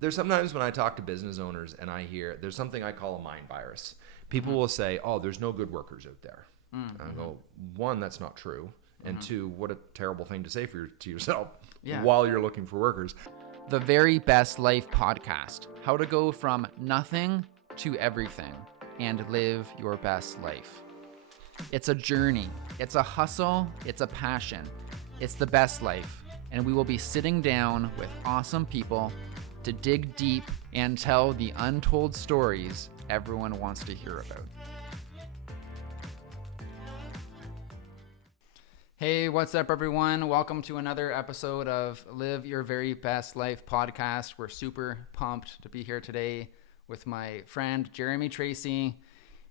there's sometimes when I talk to business owners and I hear there's something I call a mind virus. People will say, oh, there's no good workers out there. And I go, one, that's not true. And two, what a terrible thing to say to yourself while you're looking for workers. The Very Best Life podcast, how to go from nothing to everything and live your best life. It's a journey, it's a hustle, it's a passion, it's the best life. And we will be sitting down with awesome people to dig deep and tell the untold stories everyone wants to hear about. Hey, what's up, everyone? Welcome to another episode of Live Your Very Best Life podcast. We're super pumped to be here today with my friend, Jeremy Tracey.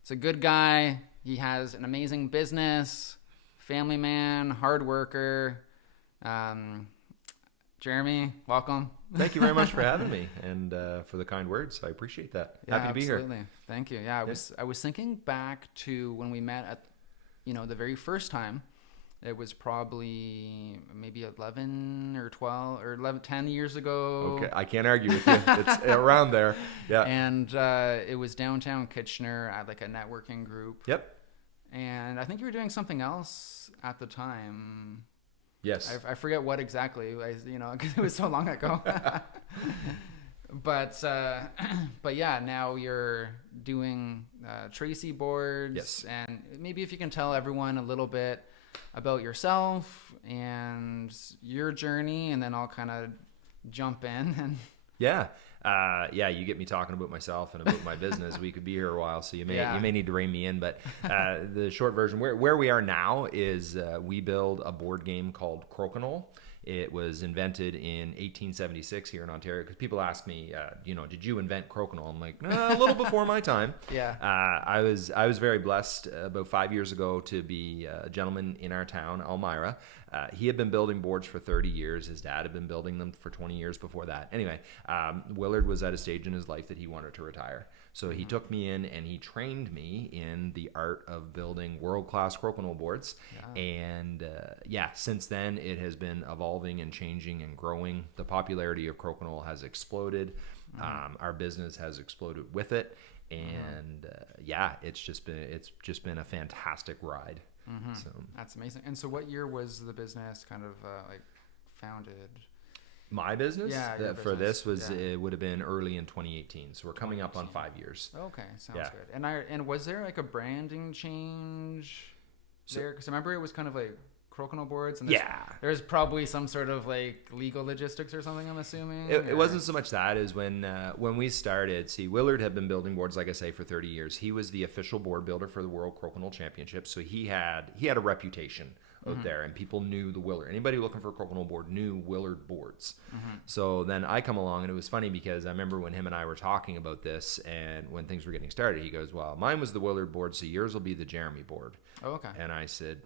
He's a good guy. He has an amazing business, family man, hard worker. Jeremy, welcome. Thank you very much for having me and for the kind words. I appreciate that. Happy to be absolutely. here. Thank you. Yeah, I was thinking back to when we met at, the very first time. It was probably maybe 11 or 12 or 10 years ago. Okay, I can't argue with you. It's around there. Yeah. And it was downtown Kitchener at like a networking group. Yep. And I think you were doing something else at the time. Yes. I forget what exactly, because it was so long ago. But yeah, now you're doing Tracey Boards. Yes. And maybe if you can tell everyone a little bit about yourself and your journey, and then I'll kind of jump in. And you get me talking about myself and about my business. We could be here a while, so you may need to rein me in. But the short version, where we are now is we build a board game called Crokinole. It was invented in 1876 here in Ontario. Because people ask me, did you invent Crokinole? I'm like, a little before my time. Yeah. I was very blessed about 5 years ago to be a gentleman in our town, Elmira. He had been building boards for 30 years. His dad had been building them for 20 years before that. Anyway, Willard was at a stage in his life that he wanted to retire. So he took me in and he trained me in the art of building world-class Crokinole boards. Yeah. And since then it has been evolving and changing and growing. The popularity of Crokinole has exploded. Our business has exploded with it. And it's just been a fantastic ride. So that's amazing. And so what year was the business kind of founded? My business? Yeah. For this it would have been early in 2018. So we're coming up on 5 years. Okay, sounds good. And was there like a branding change there? Because I remember it was kind of like Crokinole boards, and there's probably some sort of like legal logistics or something, I'm assuming. It wasn't so much that as when we started. See, Willard had been building boards, like I say, for 30 years. He was the official board builder for the World Crokinole Championship, so he had a reputation out there, and people knew the Willard. Anybody looking for a Crokinole board knew Willard boards. So then I come along, and it was funny because I remember when him and I were talking about this, and when things were getting started, he goes, "Well, mine was the Willard board, so yours will be the Jeremy board." Oh, okay. And I said,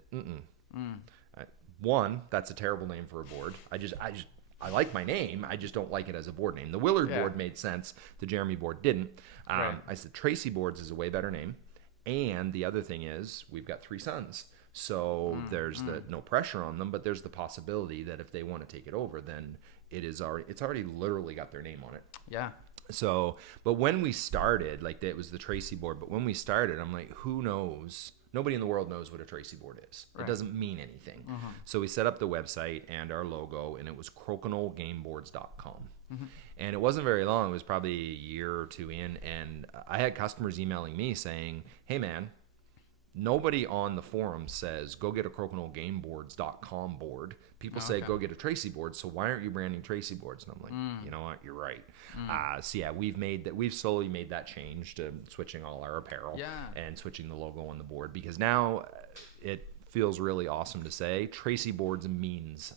One, that's a terrible name for a board. I like my name. I just don't like it as a board name. The Willard board made sense. The Jeremy board didn't. Right. I said Tracey Boards is a way better name. And the other thing is we've got 3 sons. So there's no pressure on them, but there's the possibility that if they want to take it over, then it's already literally got their name on it. Yeah. So, but when we started, it was the Tracey board, but when we started, I'm like, who knows? Nobody in the world knows what a Tracey board is. Right. It doesn't mean anything. So we set up the website and our logo, and it was CrokinoleGameBoards.com. And it wasn't very long. It was probably a year or 2 in, and I had customers emailing me saying, "Hey, man, nobody on the forum says go get a CrokinoleGameBoards.com board. People say go get a Tracey board. So why aren't you branding Tracey Boards?" And I'm like, you know what? You're right. We've slowly made that change to switching all our apparel and switching the logo on the board, because now it feels really awesome to say Tracey Boards means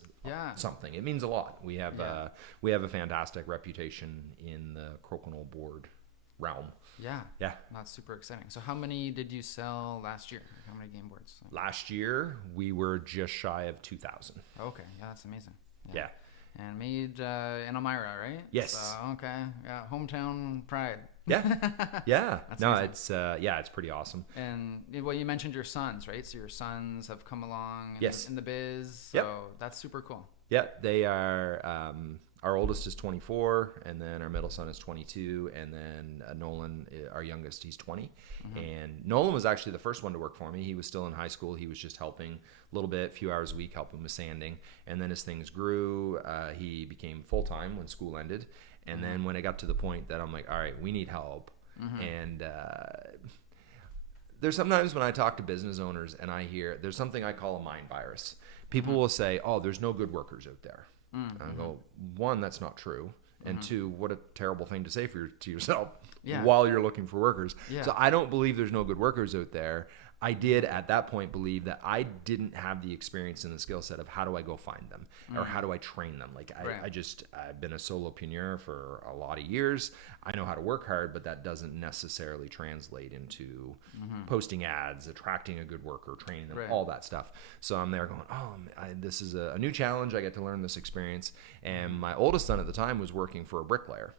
something. It means a lot. We have a fantastic reputation in the Crokinole board realm. Yeah. That's super exciting. So how many did you sell last year? How many game boards? Last year, we were just shy of 2,000. Okay. Yeah, that's amazing. Yeah. And made in Elmira, right? Yes. So, okay. Yeah. Hometown pride. Yeah. No, amazing. It's pretty awesome. And you mentioned your sons, right? So your sons have come along in the biz. So that's super cool. Yeah. They are, our oldest is 24, and then our middle son is 22, and then Nolan, our youngest, he's 20. And Nolan was actually the first one to work for me. He was still in high school. He was just helping a little bit, a few hours a week, helping with sanding. And then as things grew, he became full-time when school ended. And then when it got to the point that I'm like, all right, we need help. And there's sometimes when I talk to business owners and I hear, there's something I call a mind virus. People will say, oh, there's no good workers out there. I go, one, that's not true. And two, what a terrible thing to say to yourself while you're looking for workers. So I don't believe there's no good workers out there. I did at that point believe that I didn't have the experience and the skill set of how do I go find them or how do I train them. Like I've been a solopreneur for a lot of years. I know how to work hard, but that doesn't necessarily translate into posting ads, attracting a good worker, training them, all that stuff. So I'm there going, this is a new challenge. I get to learn this experience. And my oldest son at the time was working for a bricklayer.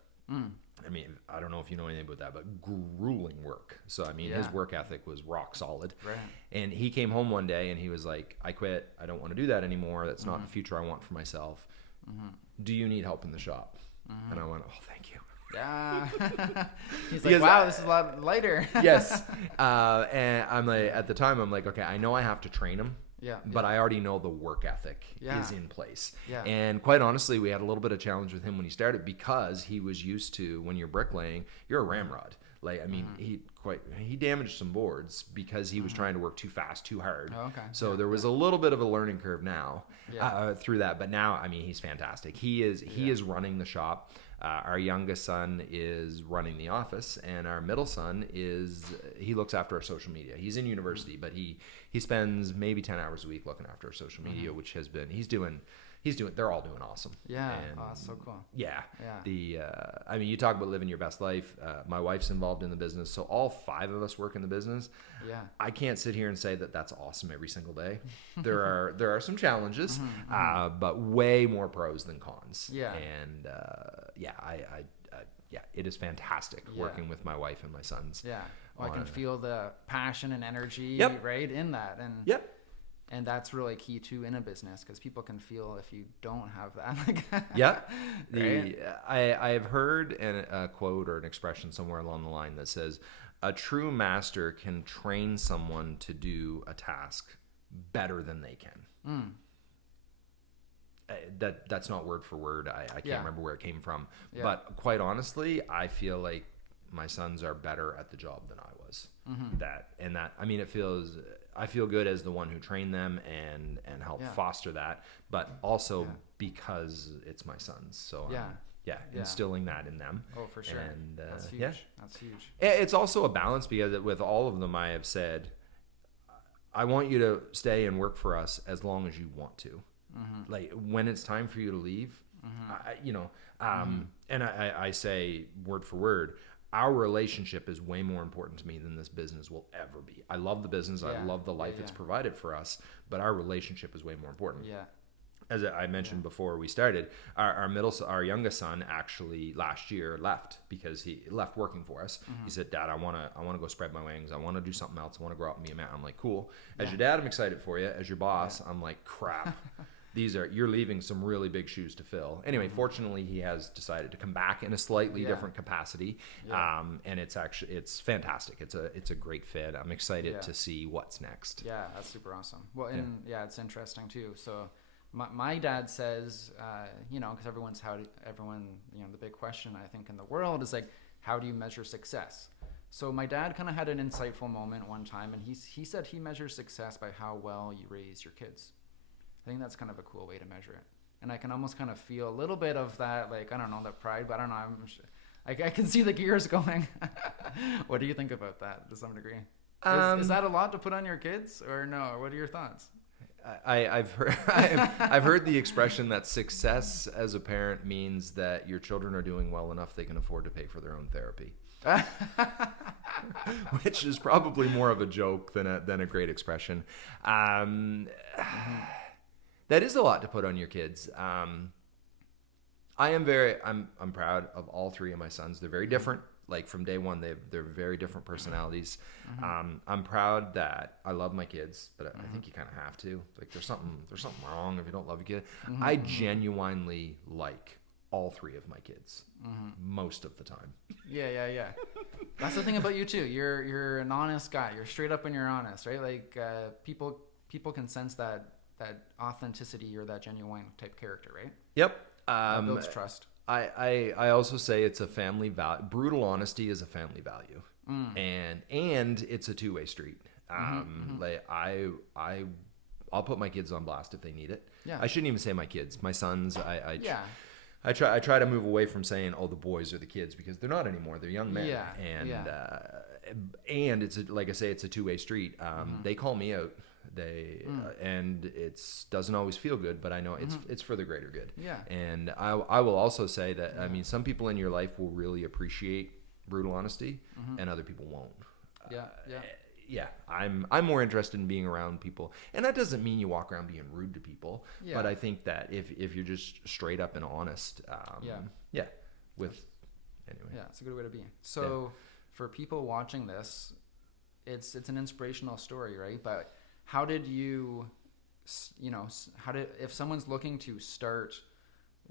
I mean, I don't know if you know anything about that, but grueling work. So, I mean, his work ethic was rock solid. And he came home one day and he was like, I quit. I don't want to do that anymore. That's not the future I want for myself. Do you need help in the shop? And I went, oh, thank you. He's like, wow, this is a lot lighter. Yes. And I'm like, at the time, I'm like, okay, I know I have to train him. But I already know the work ethic is in place. And quite honestly, we had a little bit of challenge with him when he started because he was used to, when you're bricklaying, you're a ramrod. Like, I mean, he damaged some boards because he was trying to work too fast, too hard. So there was a little bit of a learning curve now through that. But now, I mean, he's fantastic. He is running the shop. Our youngest son is running the office, and our middle son he looks after our social media. He's in university, but he spends maybe 10 hours a week looking after our social media, which has been, they're all doing awesome. That's so cool. I mean, you talk about living your best life. My wife's involved in the business, so all 5 of us work in the business. I can't sit here and say that that's awesome every single day. There are some challenges, but way more pros than cons. And it is fantastic working with my wife and my sons. I can feel the passion and energy right in that. And and that's really key too in a business, because people can feel if you don't have that. I've heard a quote or an expression somewhere along the line that says, a true master can train someone to do a task better than they can. That's not word for word. I can't remember where it came from. But quite honestly, I feel like my sons are better at the job than I was. I mean, I feel good as the one who trained them and helped foster that, but also because it's my sons. So instilling that in them. Oh, for sure. And that's huge. That's huge. It's also a balance, because with all of them, I have said, I want you to stay and work for us as long as you want to. Like when it's time for you to leave, and I say word for word, our relationship is way more important to me than this business will ever be. I love the business. I love the life it's provided for us, but our relationship is way more important. As I mentioned before we started, our youngest son actually last year left because he left working for us. He said, Dad, I want to go spread my wings. I want to do something else. I want to grow up and be a man. I'm like, cool. As your dad, I'm excited for you. As your boss, I'm like, crap. You're leaving some really big shoes to fill. Anyway, fortunately, he has decided to come back in a slightly different capacity. And it's fantastic. It's a great fit. I'm excited to see what's next. Yeah, that's super awesome. Well, and it's interesting too. So my dad says, because everyone, the big question I think in the world is like, how do you measure success? So my dad kind of had an insightful moment one time, and he said he measures success by how well you raise your kids. I think that's kind of a cool way to measure it. And I can almost kind of feel a little bit of that, like, I don't know, that pride, but I don't know. I can see the gears going. What do you think about that to some degree? Is that a lot to put on your kids, or no? Or what are your thoughts? I've heard the expression that success as a parent means that your children are doing well enough they can afford to pay for their own therapy. Which is probably more of a joke than a great expression. That is a lot to put on your kids. I'm proud of all 3 of my sons. They're very different. Like from day one, they're very different personalities. I'm proud that I love my kids, but I think you kind of have to. Like there's something wrong if you don't love your kid. I genuinely like all 3 of my kids most of the time. Yeah. That's the thing about you too. You're an honest guy. You're straight up and you're honest, right? Like people can sense that authenticity or that genuine type character, right? Yep. That builds trust. I also say it's a family value. Brutal honesty is a family value, and it's a two-way street. Like I'll put my kids on blast if they need it. Yeah. I shouldn't even say my kids, my sons. I try to move away from saying, oh, the boys are the kids, because they're not anymore. They're young men. And it's like I say, it's a two-way street. They call me out. And it's doesn't always feel good, but I know it's for the greater good. Yeah. And I will also say that, I mean, some people in your life will really appreciate brutal honesty and other people won't. I'm more interested in being around people, and that doesn't mean you walk around being rude to people, but I think that if you're just straight up and honest, it's a good way to be. So for people watching this, it's an inspirational story, right? But how did if someone's looking to start,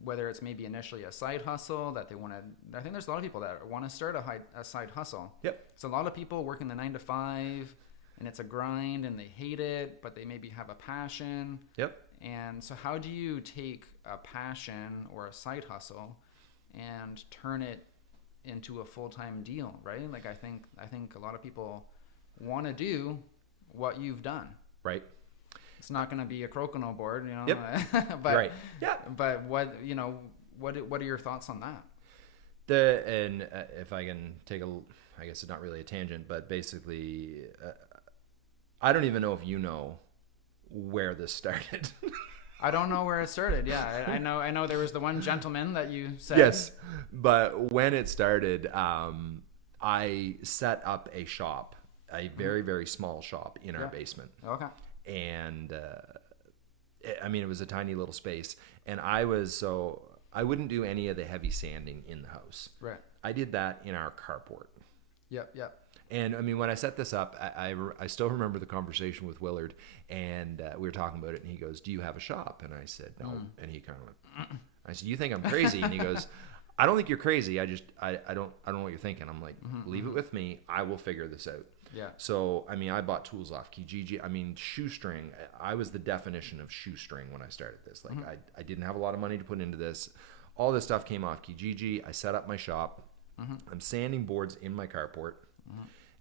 whether it's maybe initially a side hustle that they want to, I think there's a lot of people that want to start a side hustle. Yep. So a lot of people working the 9 to 5 and it's a grind and they hate it, but they maybe have a passion. Yep. And so how do you take a passion or a side hustle and turn it into a full-time deal, right? Like I think a lot of people want to do what you've done. Right. It's not going to be a crokinole board, you know. Yep. But, right. Yeah. But what are your thoughts on that? If I can take I guess it's not really a tangent, but basically, I don't even know if you know where this started. I don't know where it started. Yeah, I know there was the one gentleman that you said. Yes, but when it started, I set up a shop, a very, very small shop in our basement. Okay. And it was a tiny little space, and I wouldn't do any of the heavy sanding in the house. Right. I did that in our carport. Yep. And I mean, when I set this up, I still remember the conversation with Willard, and we were talking about it, and he goes, "Do you have a shop?" And I said, "No." And he kind of went, I said, "You think I'm crazy?" And he goes, "I don't think you're crazy. I don't know what you're thinking." I'm like, "Leave it with me. I will figure this out." Yeah. So, I mean, I bought tools off Kijiji. I mean, shoestring. I was the definition of shoestring when I started this. Like, I didn't have a lot of money to put into this. All this stuff came off Kijiji. I set up my shop. I'm sanding boards in my carport.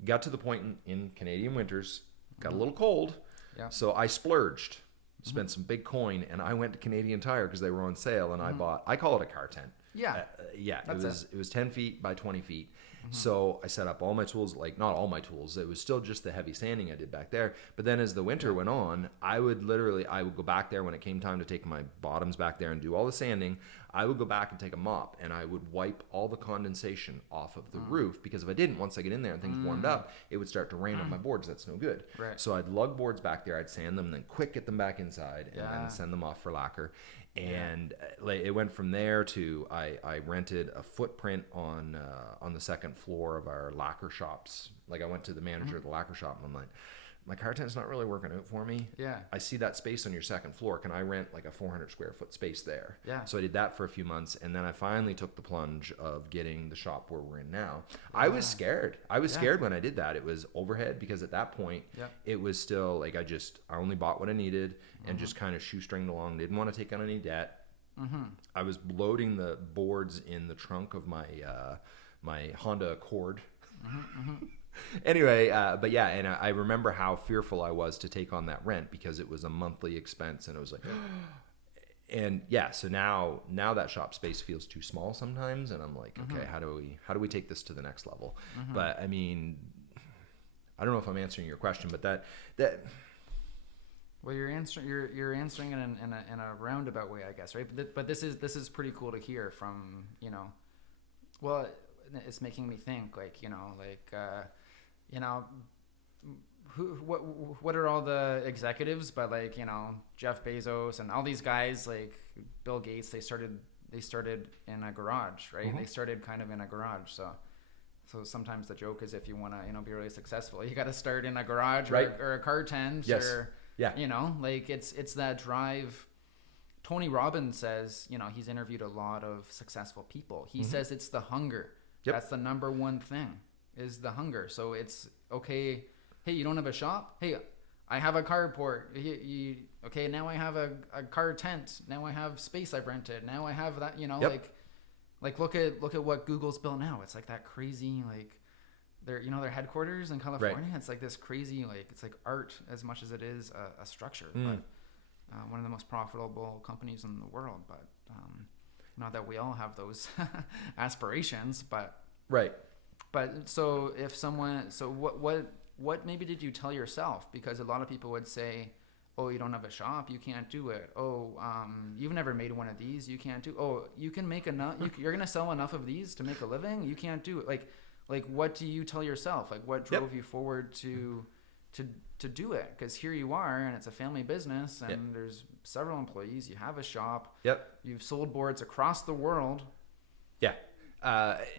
Got to the point in Canadian winters, got a little cold. Yeah. So I splurged, spent some big coin, and I went to Canadian Tire because they were on sale, and I call it a car tent. Yeah. It was 10 feet by 20 feet. So I set up all my tools, like not all my tools. It was still just the heavy sanding I did back there. But then as the winter went on, I would go back there when it came time to take my bottoms back there and do all the sanding. I would go back and take a mop, and I would wipe all the condensation off of the roof, because if I didn't, once I get in there and things warmed up, it would start to rain on my boards. That's no good. Right. So I'd lug boards back there, I'd sand them, then quick get them back inside, and then send them off for lacquer. And it went from there to I rented a footprint on the second floor of our lacquer shops. Like, I went to the manager of the lacquer shop, and I'm like, my car tent's not really working out for me. Yeah. I see that space on your second floor. Can I rent like a 400 square foot space there? Yeah. So I did that for a few months, and then I finally took the plunge of getting the shop where we're in now. Yeah. I was scared. I was scared when I did that. It was overhead, because at that point it was still like I only bought what I needed and just kind of shoestringed along. Didn't want to take on any debt. I was loading the boards in the trunk of my my Honda Accord. Anyway, but yeah, and I remember how fearful I was to take on that rent, because it was a monthly expense, and it was like, and yeah, so now that shop space feels too small sometimes, and I'm like, okay, how do we take this to the next level? But I mean, I don't know if I'm answering your question, but that. Well, you're answering it in a roundabout way, I guess, right? But this is pretty cool to hear from, you know. Well, it's making me think, like, you know, what are all the executives, but like, you know, Jeff Bezos and all these guys, like Bill Gates, they started in a garage, right? They started kind of in a garage, so sometimes the joke is, if you want to, you know, be really successful, you got to start in a garage, right? or a car tent, or you know, like it's that drive Tony Robbins says, you know, he's interviewed a lot of successful people. He says it's the hunger. Yep. That's the number one thing, is the hunger. So it's okay. Hey, you don't have a shop? Hey, I have a carport. Okay, now I have a car tent. Now I have space I've rented. Now I have that, you know, like look at what Google's built now. It's like that crazy, like their headquarters in California. Right. It's like this crazy, like it's like art as much as it is a structure. But one of the most profitable companies in the world. But not that we all have those aspirations, but right. But so if someone, so what maybe did you tell yourself? Because a lot of people would say, oh, you don't have a shop, you can't do it. Oh, you've never made one of these, you can't do. Oh, you can make enough. You're gonna sell enough of these to make a living. You can't do it. Like what do you tell yourself? Like what drove you forward to do it? Because here you are, and it's a family business, and there's several employees. You have a shop. Yep. You've sold boards across the world. Yeah.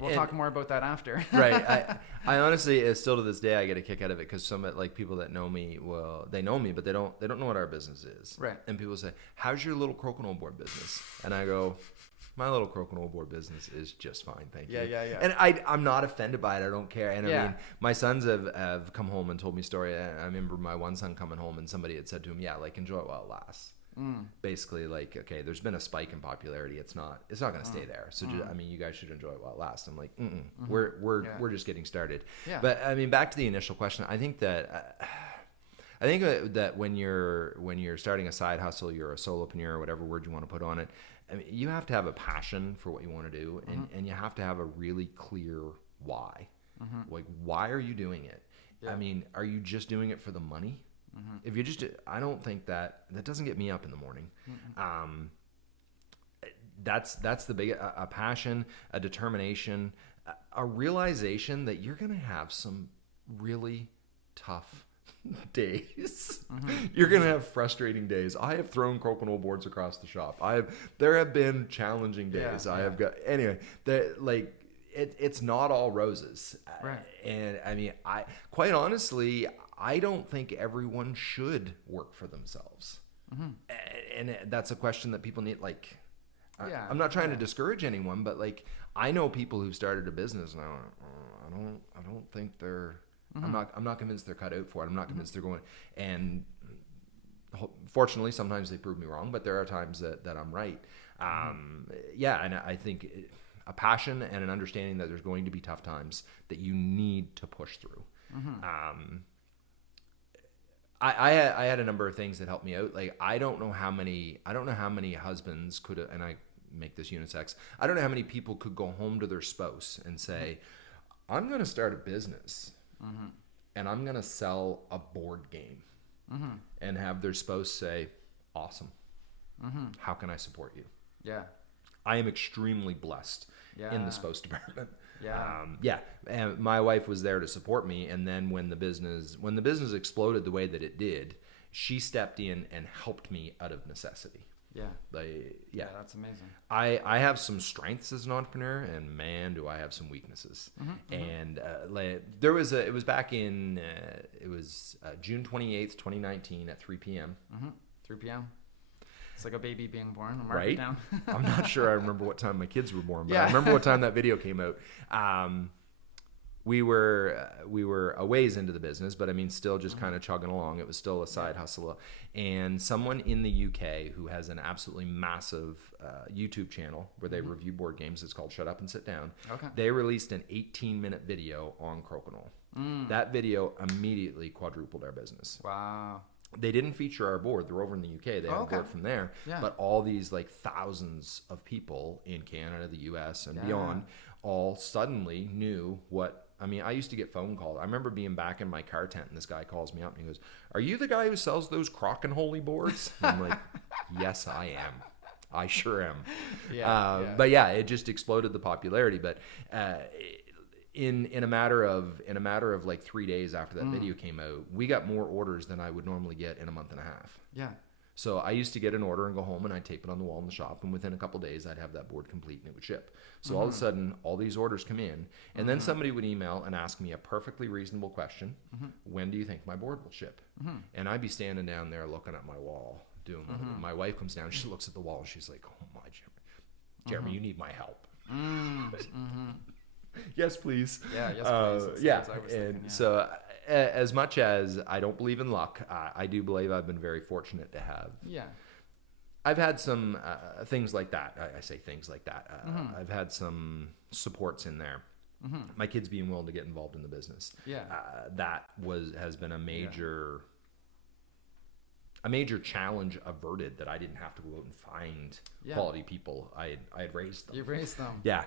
We'll talk more about that after. Right. I honestly, still to this day, I get a kick out of it because some like people that know me, well, they know me, but they don't know what our business is. Right. And people say, "How's your little crokinole board business?" And I go, "My little crokinole board business is just fine, thank you." Yeah. And I'm not offended by it. I don't care. And I mean, my sons have come home and told me story. I remember my one son coming home and somebody had said to him, "Yeah, like enjoy it while it lasts." Basically, like, okay, there's been a spike in popularity. It's not going to stay there. So just, I mean, you guys should enjoy it while it lasts. I'm like, we're just getting started. Yeah. But I mean, back to the initial question, I think that when you're starting a side hustle, you're a solopreneur, or whatever word you want to put on it. I mean, you have to have a passion for what you want to do, and you have to have a really clear why. Like, why are you doing it? Yeah. I mean, are you just doing it for the money? If you just, I don't think that doesn't get me up in the morning. That's the big, a passion, a determination, a realization that you're going to have some really tough days. You're going to have frustrating days. I have thrown crokinole boards across the shop. There have been challenging days. I have got, anyway, it's not all roses. Right. And I mean, quite honestly, I don't think everyone should work for themselves. And that's a question that people need. Like, I'm not trying to discourage anyone, but like, I know people who've started a business and I don't think they're, I'm not convinced they're cut out for it. I'm not convinced they're going, and fortunately, sometimes they prove me wrong, but there are times that I'm right. And I think a passion and an understanding that there's going to be tough times that you need to push through. I had a number of things that helped me out. Like, I don't know how many husbands could, and I make this unisex, I don't know how many people could go home to their spouse and say, I'm going to start a business and I'm going to sell a board game, and have their spouse say, awesome. How can I support you? Yeah. I am extremely blessed in the spouse department. And my wife was there to support me, and then when the business exploded the way that it did, she stepped in and helped me out of necessity. That's amazing. I have some strengths as an entrepreneur, and man, do I have some weaknesses. And it was back in June 28th, 2019 at 3 p.m. 3 p.m. It's like a baby being born. I'll mark right? it down. I'm not sure I remember what time my kids were born, but I remember what time that video came out. We were a ways into the business, but I mean, still just kind of chugging along. It was still a side hustle. And someone in the UK who has an absolutely massive YouTube channel where they review board games, it's called Shut Up and Sit Down. Okay. They released an 18-minute video on crokinole. That video immediately quadrupled our business. Wow. They didn't feature our board. They're over in the UK. They have a board from there. Yeah. But all these like thousands of people in Canada, the US, and beyond all suddenly knew what... I mean, I used to get phone calls. I remember being back in my car tent and this guy calls me up and he goes, "Are you the guy who sells those crokinole boards?" And I'm like, "Yes, I am. I sure am." But yeah, it just exploded the popularity. But in a matter of like 3 days after that video came out, we got more orders than I would normally get in a month and a half. Yeah. So I used to get an order and go home and I'd tape it on the wall in the shop, and within a couple of days I'd have that board complete and it would ship. So all of a sudden all these orders come in, and then somebody would email and ask me a perfectly reasonable question. When do you think my board will ship? And I'd be standing down there looking at my wall doing one of them. My wife comes down, she looks at the wall, and she's like, oh my, Jeremy, you need my help. Yes, please. Yeah, yes, please. That's what I was thinking, yeah. So as much as I don't believe in luck, I do believe I've been very fortunate to have. Yeah. I've had some things like that. I say things like that. I've had some supports in there. My kids being willing to get involved in the business. Yeah. That has been a major challenge averted, that I didn't have to go out and find quality people. I had raised them. You've raised them. Yeah.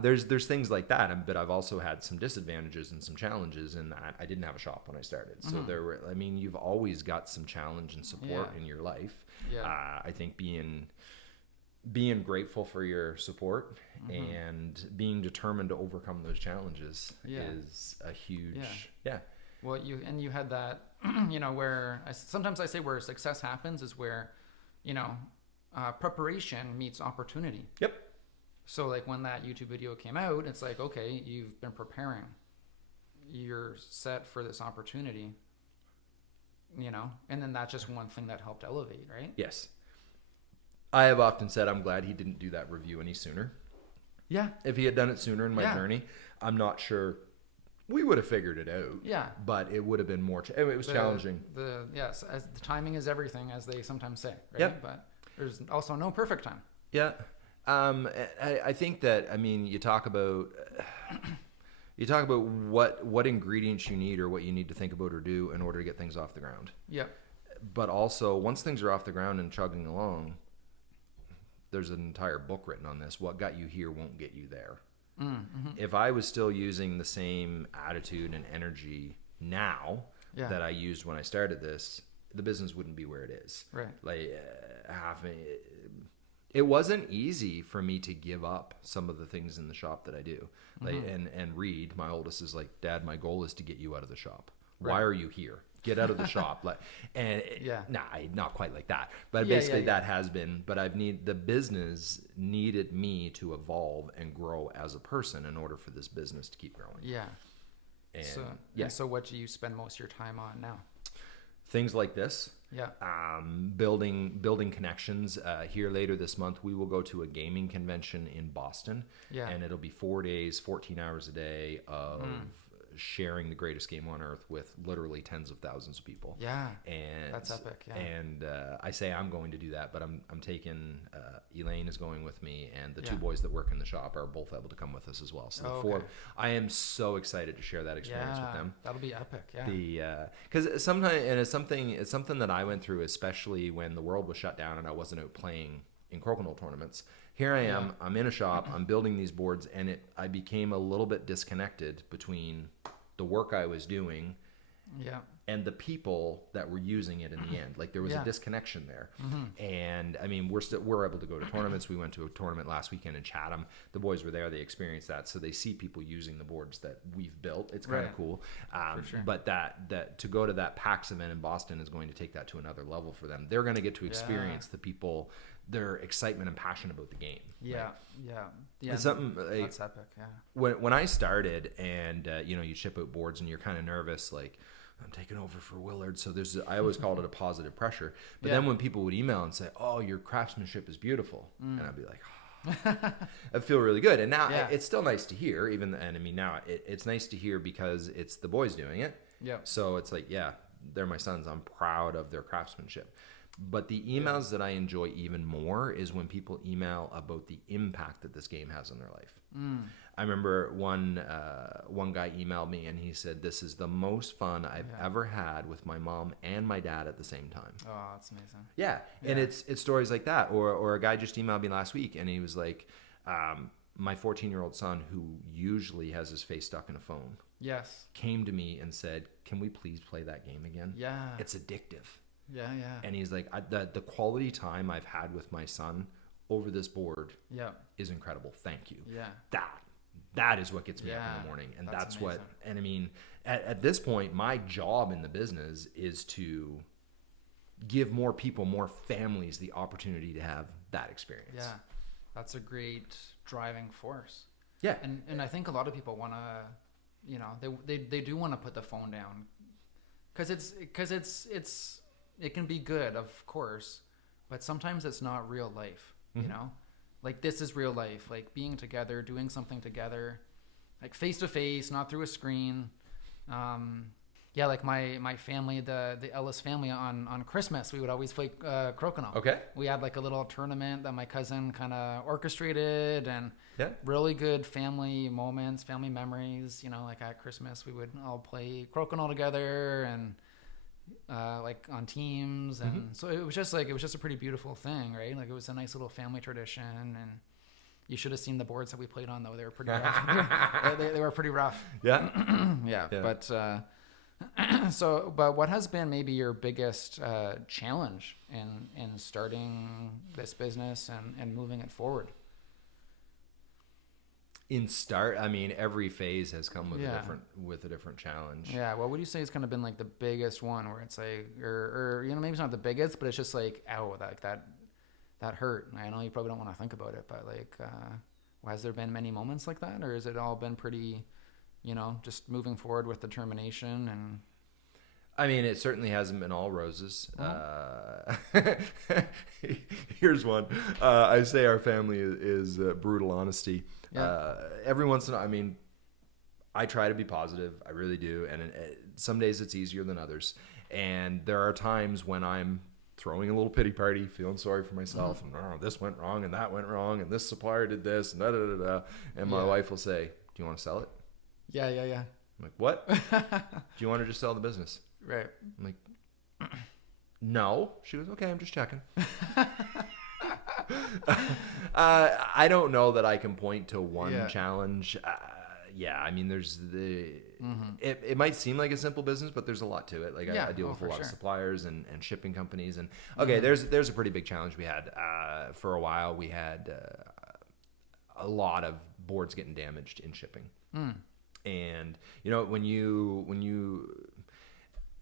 There's things like that, but I've also had some disadvantages and some challenges in that I didn't have a shop when I started. So you've always got some challenge and support in your life. Yeah. I think being grateful for your support and being determined to overcome those challenges is a huge, Well, you had that, where sometimes I say where success happens is where, preparation meets opportunity. Yep. So like when that YouTube video came out, it's like, okay, you've been preparing, you're set for this opportunity, and then that's just one thing that helped elevate, right? Yes. I have often said I'm glad he didn't do that review any sooner. Yeah. If he had done it sooner in my journey, I'm not sure we would have figured it out. Yeah. But it would have been more, it was challenging. Yes, as the timing is everything, as they sometimes say, right? Yep. But there's also no perfect time. Yeah. I think that, you talk about what ingredients you need or what you need to think about or do in order to get things off the ground. Yeah. But also, once things are off the ground and chugging along, there's an entire book written on this. What got you here won't get you there. If I was still using the same attitude and energy now that I used when I started this, the business wouldn't be where it is. Right. Like it wasn't easy for me to give up some of the things in the shop that I do. Like and Reed, my oldest, is like, Dad, my goal is to get you out of the shop. Why are you here? Get out of the shop. Not quite like that, but basically that has been. But the business needed me to evolve and grow as a person in order for this business to keep growing. Yeah. And so what do you spend most of your time on now? Things like this. Yeah. Building connections. Here later this month, we will go to a gaming convention in Boston. Yeah. And it'll be 4 days, 14 hours a day of sharing the greatest game on earth with literally tens of thousands of people. Yeah. And that's epic. Yeah. And I say I'm going to do that, but I'm taking Elaine is going with me, and the two boys that work in the shop are both able to come with us as well. So I am so excited to share that experience with them. That'll be epic. Yeah. Because sometimes, and it's something that I went through, especially when the world was shut down and I wasn't out playing in crokinole tournaments. Here I am, I'm in a shop, I'm building these boards, and I became a little bit disconnected between the work I was doing and the people that were using it in the end. Like there was a disconnection there. And we're able to go to tournaments. We went to a tournament last weekend in Chatham. The boys were there, they experienced that. So they see people using the boards that we've built. It's kind of cool. For sure. But that to go to that PAX event in Boston is going to take that to another level for them. They're going to get to experience the people, their excitement and passion about the game. Yeah. It's something that's epic. Yeah. When I started, and you ship out boards and you're kind of nervous, like, I'm taking over for Willard. So I always called it a positive pressure. But then when people would email and say, "Oh, your craftsmanship is beautiful," and I'd be like, oh, I feel really good. And now it's still nice to hear. Now it's nice to hear because it's the boys doing it. Yeah. So it's like, they're my sons. I'm proud of their craftsmanship. But the emails that I enjoy even more is when people email about the impact that this game has on their life. I remember one guy emailed me and he said, "This is the most fun I've ever had with my mom and my dad at the same time." Oh, that's amazing. Yeah. And it's stories like that. Or a guy just emailed me last week and he was like, my 14-year-old son, who usually has his face stuck in a phone, came to me and said, "Can we please play that game again? Yeah. It's addictive." Yeah. And he's like, the quality time I've had with my son over this board is incredible. Thank you. Yeah. That is what gets me up in the morning. And that's what, and at this point, my job in the business is to give more people, more families the opportunity to have that experience. Yeah. That's a great driving force. Yeah. And I think a lot of people want to, they do want to put the phone down because it's it can be good, of course, but sometimes it's not real life, Mm-hmm. you know? Like, this is real life, like being together, doing something together, like face to face, not through a screen. Yeah, like my family, the Ellis family, on Christmas, we would always play crokinole. Okay. We had like a little tournament that my cousin kind of orchestrated, and Yeah. really good family moments, family memories. You know, like at Christmas, we would all play crokinole together, and like on teams, and so it was just a pretty beautiful thing, right? Like, it was a nice little family tradition, and you should have seen the boards that we played on, though. They were pretty rough. they were pretty rough. Yeah. Yeah. Yeah. But but what has been maybe your biggest challenge in starting this business and moving it forward? I mean, every phase has come with Yeah. a different challenge. Yeah. What would you say has kind of been like the biggest one, where it's like, or you know, maybe it's not the biggest, but it's just like, ow, that hurt. I know you probably don't want to think about it, but like, has there been many moments like that, or has it all been pretty, you know, just moving forward with determination? And I mean, it certainly hasn't been all roses. Here's one. I say our family is brutal honesty. Yeah. Every once in a while, I mean, I try to be positive. I really do. And some days it's easier than others. And there are times when I'm throwing a little pity party, feeling sorry for myself, and this went wrong, and that went wrong, and this supplier did this, and da-da-da-da. And my wife will say, do you want to sell it? Yeah. I'm like, what? Do you want to just sell the business? Right. I'm like, no. She goes, okay, I'm just checking. I don't know that I can point to one challenge. Yeah, I mean, there's it might seem like a simple business, but there's a lot to it. Like, I deal with a lot of suppliers and shipping companies. And okay, there's a pretty big challenge we had. For a while, we had a lot of boards getting damaged in shipping. And, you know, when you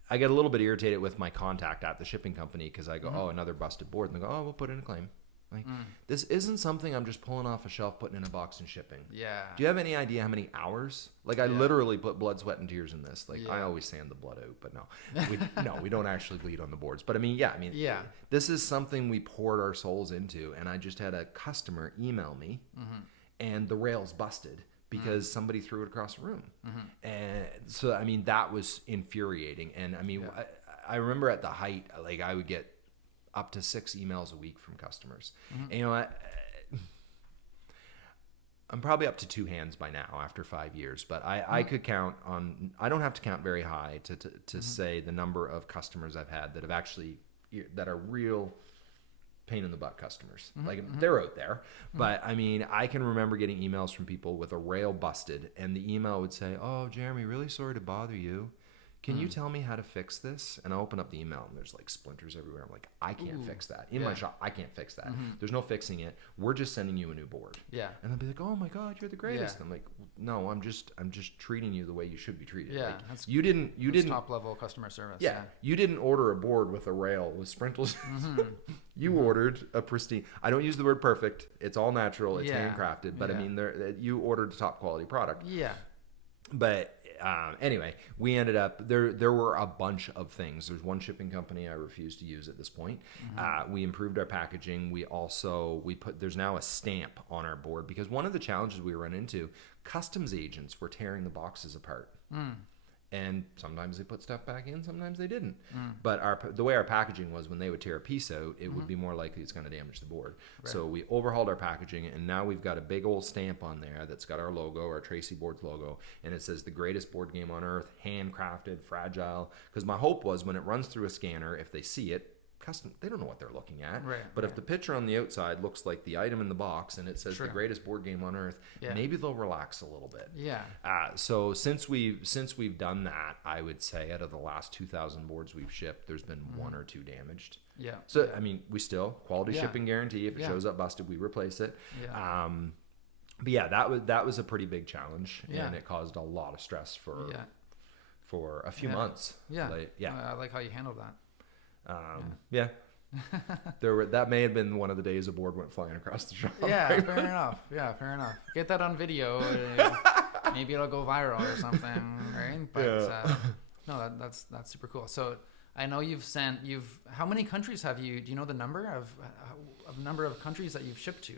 I get a little bit irritated with my contact at the shipping company, because I go, oh, another busted board. And they go, oh, we'll put in a claim. Like, this isn't something I'm just pulling off a shelf, putting in a box and shipping. Yeah. Do you have any idea how many hours? Like, I literally put blood, sweat, and tears in this. Like, I always sand the blood out, but no, we don't actually bleed on the boards. But I mean, this is something we poured our souls into. And I just had a customer email me, and the rail's busted because somebody threw it across the room. And so, I mean, that was infuriating. And I mean, I remember at the height, like, I would get up to 6 emails a week from customers. And, you know, I'm probably up to 2 hands by now after 5 years, but I could count on, I don't have to count very high to say the number of customers I've had that have actually, that are real pain in the butt customers. Like, they're out there. But I mean, I can remember getting emails from people with a rail busted, and the email would say, oh, Jeremy, really sorry to bother you. Can you tell me how to fix this? And I open up the email, and there's like splinters everywhere. I'm like, I can't fix that. In my shop, I can't fix that. There's no fixing it. We're just sending you a new board. Yeah. And they'll be like, oh my God, you're the greatest. And I'm like, no, I'm just treating you the way you should be treated. Yeah. Like, you didn't top level customer service. Yeah. You didn't order a board with a rail with sprinkles. You ordered a pristine. I don't use the word perfect. It's all natural. It's handcrafted. But I mean, you ordered a top quality product. Yeah. But anyway, we ended up there were a bunch of things. There's one shipping company I refuse to use at this point. We improved our packaging. There's now a stamp on our board, because one of the challenges we run into, customs agents were tearing the boxes apart. And sometimes they put stuff back in, sometimes they didn't. But the way our packaging was, when they would tear a piece out, it would be more likely it's going to damage the board. Right. So we overhauled our packaging, and now we've got a big old stamp on there that's got our logo, our Tracey Boards logo, and it says the greatest board game on earth, handcrafted, fragile. Because my hope was, when it runs through a scanner, if they see it, they don't know what they're looking at. But if the picture on the outside looks like the item in the box and it says the greatest board game on earth, maybe they'll relax a little bit. So since we've done that, I would say out of the last 2,000 boards we've shipped, there's been 1 or 2 damaged. So I mean, we still quality shipping guarantee. If it shows up busted, we replace it. But yeah, that was a pretty big challenge, and it caused a lot of stress for a few months. I like how you handled that. That may have been one of the days a board went flying across the shop. Fair enough. Get that on video. Maybe it'll go viral or something, right? But no, that's super cool. So I know how many countries do you know the number of countries that you've shipped to?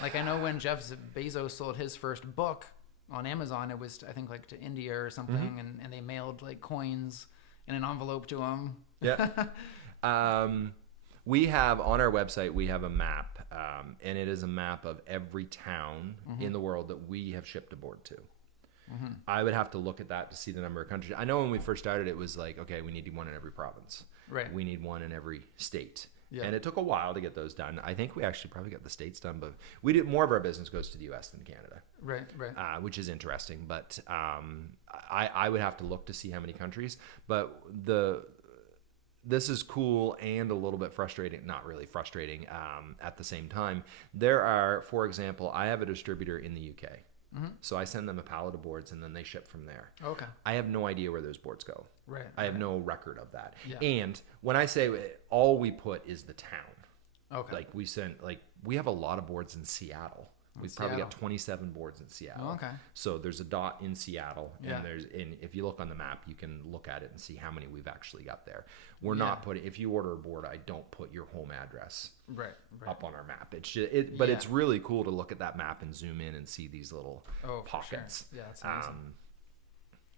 Like I know when Jeff Bezos sold his first book on Amazon, it was I think like to India or something, and they mailed like coins in an envelope to him. Yeah. We have on our website, we have a map, and it is a map of every town in the world that we have shipped a board to. I would have to look at that to see the number of countries. I know when we first started, it was like, okay, we need one in every province. Right. We need one in every state. Yeah. And it took a while to get those done. I think we actually probably got the states done, but we did more of our business goes to the U.S. than Canada. Right. Which is interesting. But I would have to look to see how many countries. But this is cool and a little bit frustrating. Not really frustrating at the same time. There are, for example, I have a distributor in the UK. So I send them a pallet of boards and then they ship from there. Okay. I have no idea where those boards go. Right. I have no record of that. Yeah. And when I say all we put is the town. Okay. Like we have a lot of boards in Seattle. We've probably got 27 boards in Seattle. Oh, okay. So there's a dot in Seattle, and Yeah. if you look on the map, you can look at it and see how many we've actually got there. We're not putting. If you order a board, I don't put your home address up on our map. It's just but it's really cool to look at that map and zoom in and see these little pockets. Sure. Yeah, that's amazing.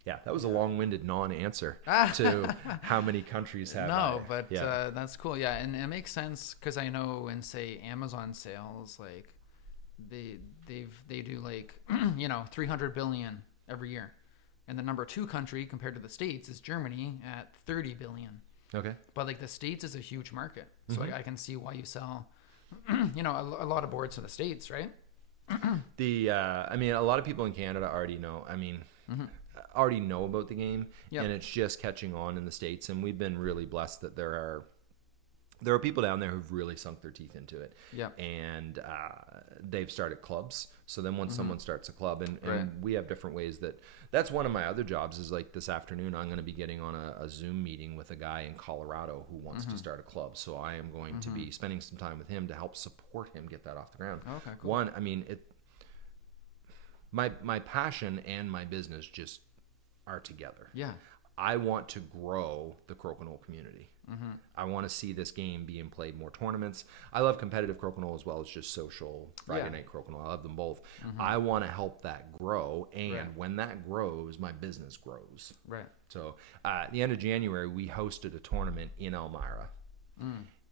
Yeah, that was a long-winded non-answer to how many countries have. That's cool. Yeah, and it makes sense because I know in say Amazon sales, like they do like 300 billion every year, and the number 2 country compared to the States is Germany at 30 billion. Okay. But like the States is a huge market, so I can see why you sell a lot of boards to the States, right? I mean, a lot of people in Canada already know. I mean. Already know about the game, and it's just catching on in the States, and we've been really blessed that there are people down there who've really sunk their teeth into it, and they've started clubs. So then once someone starts a club, and we have different ways that's one of my other jobs is like this afternoon I'm going to be getting on a Zoom meeting with a guy in Colorado who wants to start a club, so I am going to be spending some time with him to help support him get that off the ground. Okay, cool. One, I mean, my passion and my business just are together. Yeah. I want to grow the crokinole community. I want to see this game being played more tournaments. I love competitive crokinole as well as just social Friday night crokinole. I love them both. I want to help that grow, and when that grows, my business grows. Right. So at the end of January, we hosted a tournament in Elmira.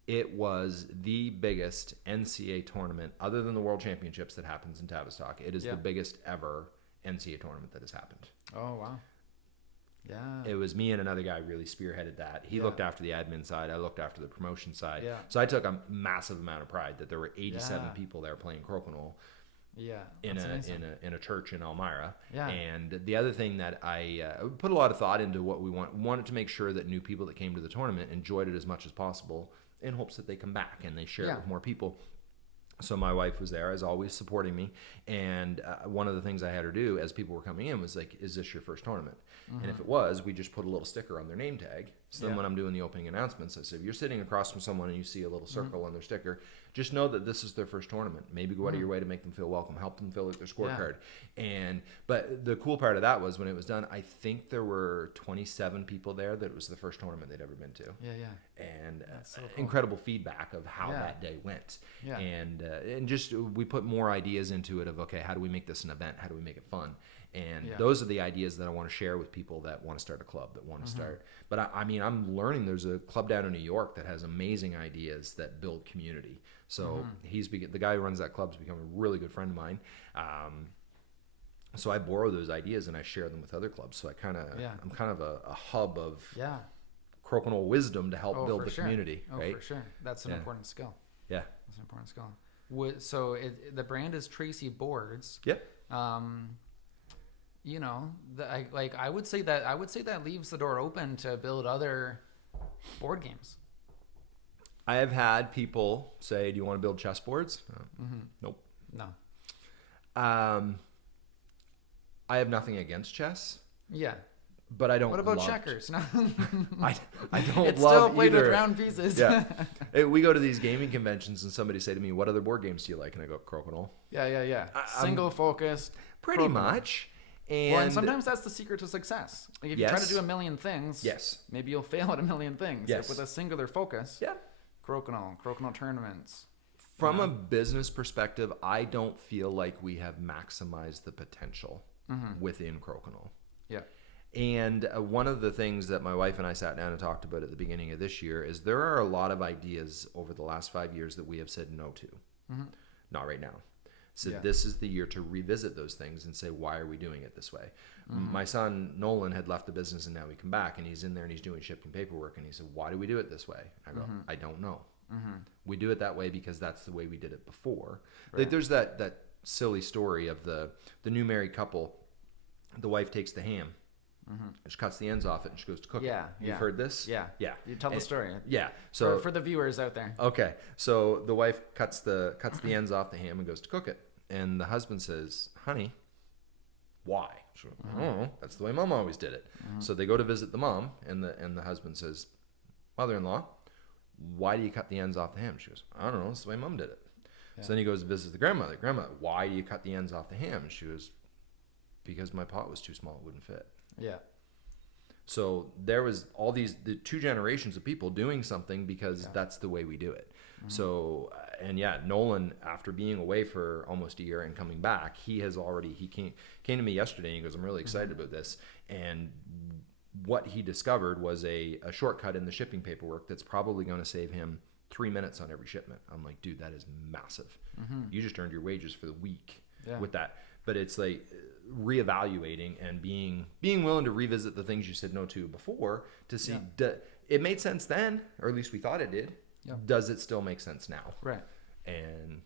It was the biggest NCAA tournament, other than the World Championships that happens in Tavistock. It is the biggest ever NCAA tournament that has happened. Oh, wow. Yeah. It was me and another guy really spearheaded that. He looked after the admin side. I looked after the promotion side. Yeah. So I took a massive amount of pride that there were 87 people there playing crokinole. Yeah. In a church in Elmira. Yeah. And the other thing that I put a lot of thought into what we wanted to make sure that new people that came to the tournament enjoyed it as much as possible, in hopes that they come back and they share it with more people. So my wife was there, as always, supporting me. And one of the things I had her do as people were coming in was like, is this your first tournament? And if it was, we just put a little sticker on their name tag. So then when I'm doing the opening announcements, I said, if you're sitting across from someone and you see a little circle on their sticker, just know that this is their first tournament. Maybe go out of your way to make them feel welcome, help them fill out their scorecard. But the cool part of that was when it was done, I think there were 27 people there that it was the first tournament they'd ever been to. And so cool. Incredible feedback of how that day went. And just we put more ideas into it of, okay, how do we make this an event? How do we make it fun? And those are the ideas that I want to share with people that want to start a club, that want to start. But I mean, I'm learning there's a club down in New York that has amazing ideas that build community. So the guy who runs that club has become a really good friend of mine. So I borrow those ideas and I share them with other clubs. So I'm kind of a hub of crokinole wisdom to help build the community. Right? For sure. That's an important skill. Yeah. That's an important skill. So the brand is Tracey Boards. Yep. I would say that leaves the door open to build other board games. I have had people say, do you want to build chessboards? Nope. No. I have nothing against chess. Yeah. But I don't. What about checkers? No. I don't it's love still played either. with round pieces. Yeah. We go to these gaming conventions and somebody say to me, what other board games do you like? And I go, crokinole. Yeah. Single focused. Pretty much. And sometimes that's the secret to success. Like if you try to do a million things, maybe you'll fail at a million things. Like with a singular focus, crokinole tournaments. From a business perspective, I don't feel like we have maximized the potential within crokinole. Yeah. And one of the things that my wife and I sat down and talked about at the beginning of this year is there are a lot of ideas over the last 5 years that we have said no to. Not right now. So this is the year to revisit those things and say, why are we doing it this way? My son, Nolan, had left the business and now he come back and he's in there and he's doing shipping paperwork. And he said, why do we do it this way? I go, I don't know. We do it that way because that's the way we did it before. Right. Like there's that silly story of the new married couple. The wife takes the ham. She cuts the ends off it and she goes to cook it. You've heard this? Yeah. You tell the story. Yeah. So for the viewers out there. Okay. So the wife cuts the ends off the ham and goes to cook it. And the husband says, honey, why? She goes, I don't know. That's the way mom always did it. So they go to visit the mom and the husband says, mother-in-law, why do you cut the ends off the ham? She goes, I don't know. It's the way mom did it. So then he goes to visit the grandmother. Grandmother, why do you cut the ends off the ham? And she goes, because my pot was too small. It wouldn't fit. Yeah. So there was the two generations of people doing something because that's the way we do it. So, Nolan, after being away for almost a year and coming back, he came to me yesterday and he goes, I'm really excited about this. And what he discovered was a shortcut in the shipping paperwork that's probably going to save him 3 minutes on every shipment. I'm like, dude, that is massive. You just earned your wages for the week with that. But it's like reevaluating and being willing to revisit the things you said no to before to see it made sense then, or at least we thought it did. Does it still make sense now? Right. And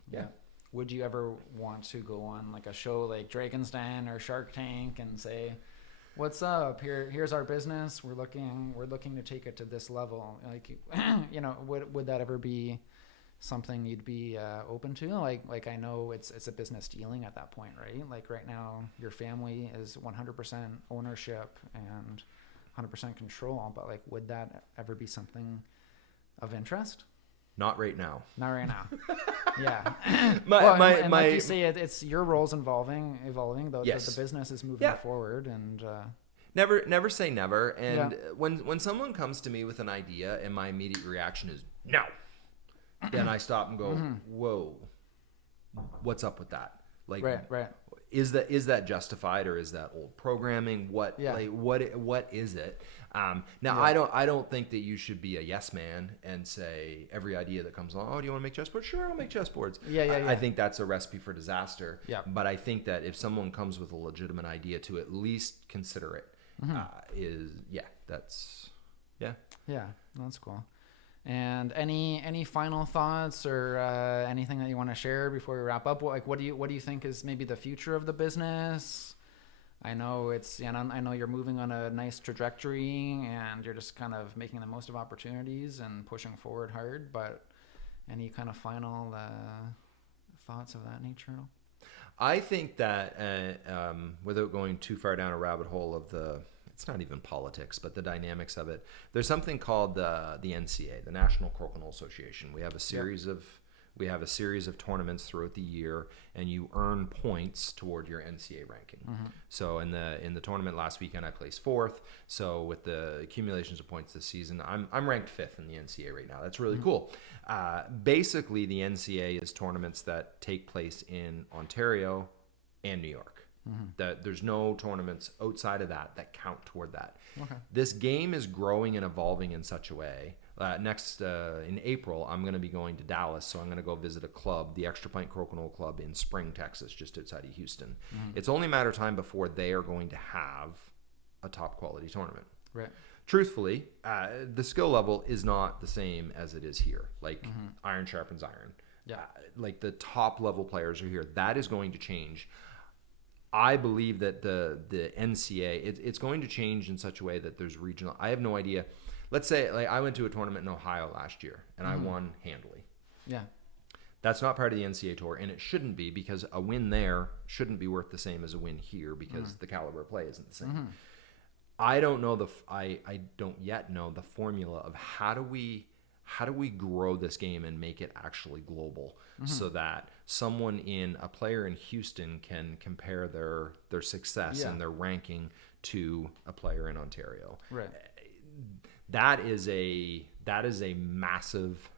would you ever want to go on like a show like Dragon's Den or Shark Tank and say, what's up, here's our business, we're looking to take it to this level? Like would that ever be something you'd be open to? Like I know it's a business dealing at that point, right? Like right now your family is 100% ownership and 100% control, but like would that ever be something of interest? Not right now. Yeah. Like you say, it's your roles evolving. The business is moving forward, and never say never. And when someone comes to me with an idea, and my immediate reaction is no, then I stop and go, whoa, what's up with that? Like, right. Is that justified, or is that old programming? What is it? I don't think that you should be a yes man and say every idea that comes along, oh, do you want to make chessboards? Sure, I'll make chessboards. I think that's a recipe for disaster. But I think that if someone comes with a legitimate idea to at least consider it, that's cool. And any final thoughts or anything that you want to share before we wrap up? What do you think is maybe the future of the business? I know I know you're moving on a nice trajectory and you're just kind of making the most of opportunities and pushing forward hard. But any kind of final thoughts of that nature? I think that without going too far down a rabbit hole of it's not even politics, but the dynamics of it. There's something called the NCA, the National Crokinole Association. We have a series of tournaments throughout the year, and you earn points toward your NCA ranking. So in the tournament last weekend, I placed 4th. So with the accumulations of points this season, I'm ranked 5th in the NCA right now. That's really cool. Basically, the NCA is tournaments that take place in Ontario and New York. That there's no tournaments outside of that count toward that. This game is growing and evolving in such a way. In April, I'm going to be going to Dallas, so I'm going to go visit a club, the Extra Pint Crokinole Club in Spring, Texas, just outside of Houston. It's only a matter of time before they are going to have a top quality tournament. Right. Truthfully, the skill level is not the same as it is here. Like iron sharpens iron. Like the top level players are here. That is going to change. I believe that the NCA, it's going to change in such a way that there's regional. I have no idea. Let's say like I went to a tournament in Ohio last year and I won handily. That's not part of the NCA tour, and it shouldn't be, because a win there shouldn't be worth the same as a win here, because the caliber of play isn't the same. I don't know I don't yet know the formula of how do we how do we grow this game and make it actually global so that a player in Houston can compare their success and their ranking to a player in Ontario. Right. That is a massive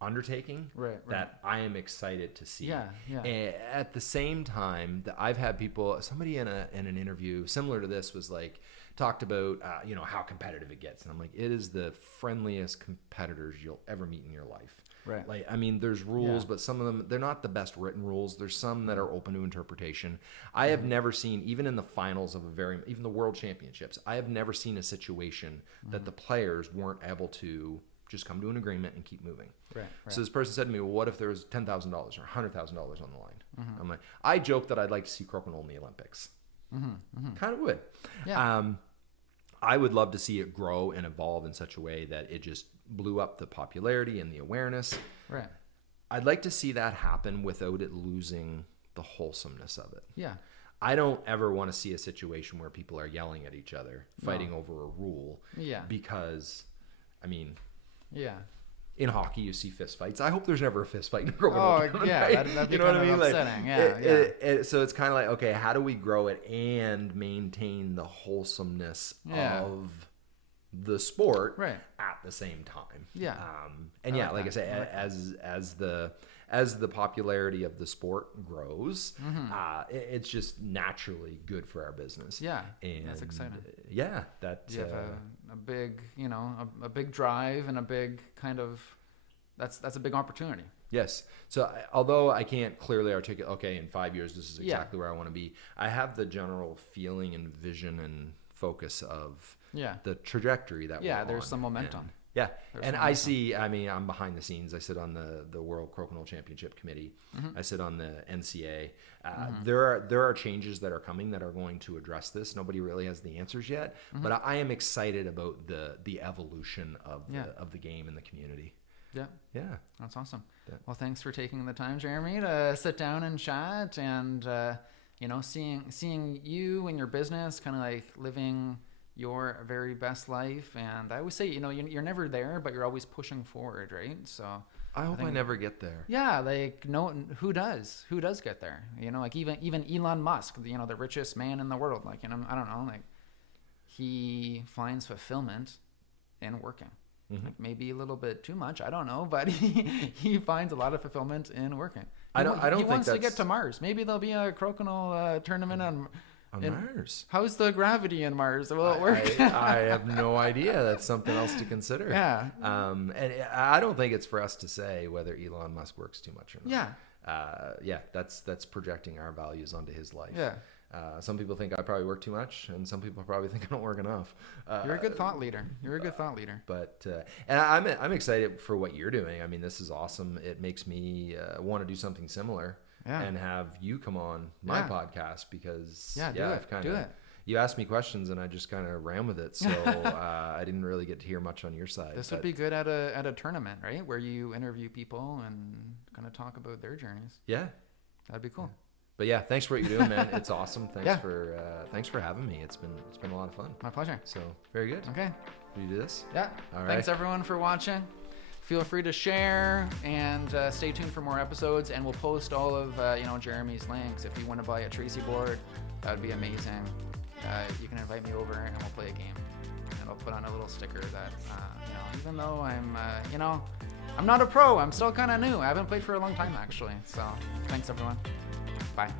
undertaking that I am excited to see. At the same time, I've had somebody in an interview similar to this was like talked about how competitive it gets, and I'm like, it is the friendliest competitors you'll ever meet in your life. Right. Like, I mean, there's rules, but some of them, they're not the best written rules. There's some that are open to interpretation. I have never seen, even in the finals of even the World Championships, I have never seen a situation that the players weren't able to just come to an agreement and keep moving. Right. So this person said to me, well, what if there was $10,000 or $100,000 on the line? I'm like, I joke that I'd like to see crokinole in the Olympics. Kind of would. Yeah. I would love to see it grow and evolve in such a way that it just blew up the popularity and the awareness. Right. I'd like to see that happen without it losing the wholesomeness of it. Yeah. I don't ever want to see a situation where people are yelling at each other, fighting over a rule. Yeah. Because, I mean, yeah. In hockey, you see fist fights. I hope there's never a fist fight in a crokinole. Oh, yeah. Right? That'd be you know what I mean? Upsetting. So it's kind of like, okay, how do we grow it and maintain the wholesomeness of the sport at the same time? Yeah. And like I say, as the popularity of the sport grows, it's just naturally good for our business. Yeah. And that's exciting. Yeah. That you have a big, a big drive and a big kind of, that's a big opportunity. Yes. So although I can't clearly articulate, okay, in 5 years, this is exactly where I want to be, I have the general feeling and vision and focus of the trajectory that we're on. There's some momentum. And I see, I mean, I'm behind the scenes. I sit on the World Crokinole Championship Committee. I sit on the NCA. There are changes that are coming that are going to address this. Nobody really has the answers yet, but I am excited about the evolution of the game and the community. Yeah. That's awesome. Well, thanks for taking the time, Jeremy, to sit down and chat and, seeing you and your business kind of like living your very best life. And I always say, you're never there, but you're always pushing forward, right? So I hope I never get there. Yeah, like who does get there? Like even Elon Musk, the richest man in the world, like, I don't know, like he finds fulfillment in working. Like maybe a little bit too much, I don't know, but he finds a lot of fulfillment in working. He wants to get to Mars. Maybe there'll be a crokinole tournament on Mars. How's the gravity in Mars? Will it work? I have no idea. That's something else to consider. Yeah. And I don't think it's for us to say whether Elon Musk works too much or not. That's projecting our values onto his life. Yeah. Some people think I probably work too much, and some people probably think I don't work enough. You're a good thought leader. But and I'm excited for what you're doing. I mean, this is awesome. It makes me want to do something similar and have you come on my podcast because do it. You asked me questions and I just kind of ran with it. So I didn't really get to hear much on your side. This would be good at a tournament, right? Where you interview people and kind of talk about their journeys. Yeah, that'd be cool. But yeah, thanks for what you're doing, man. It's awesome. Thanks for having me. It's been a lot of fun. My pleasure. So very good. Okay. Will you do this? Yeah. All right. Thanks everyone for watching. Feel free to share and stay tuned for more episodes. And we'll post all of Jeremy's links. If you want to buy a Tracey board, that would be amazing. You can invite me over and we'll play a game. And I'll put on a little sticker that even though I'm not a pro, I'm still kind of new. I haven't played for a long time actually. So thanks everyone. Bye.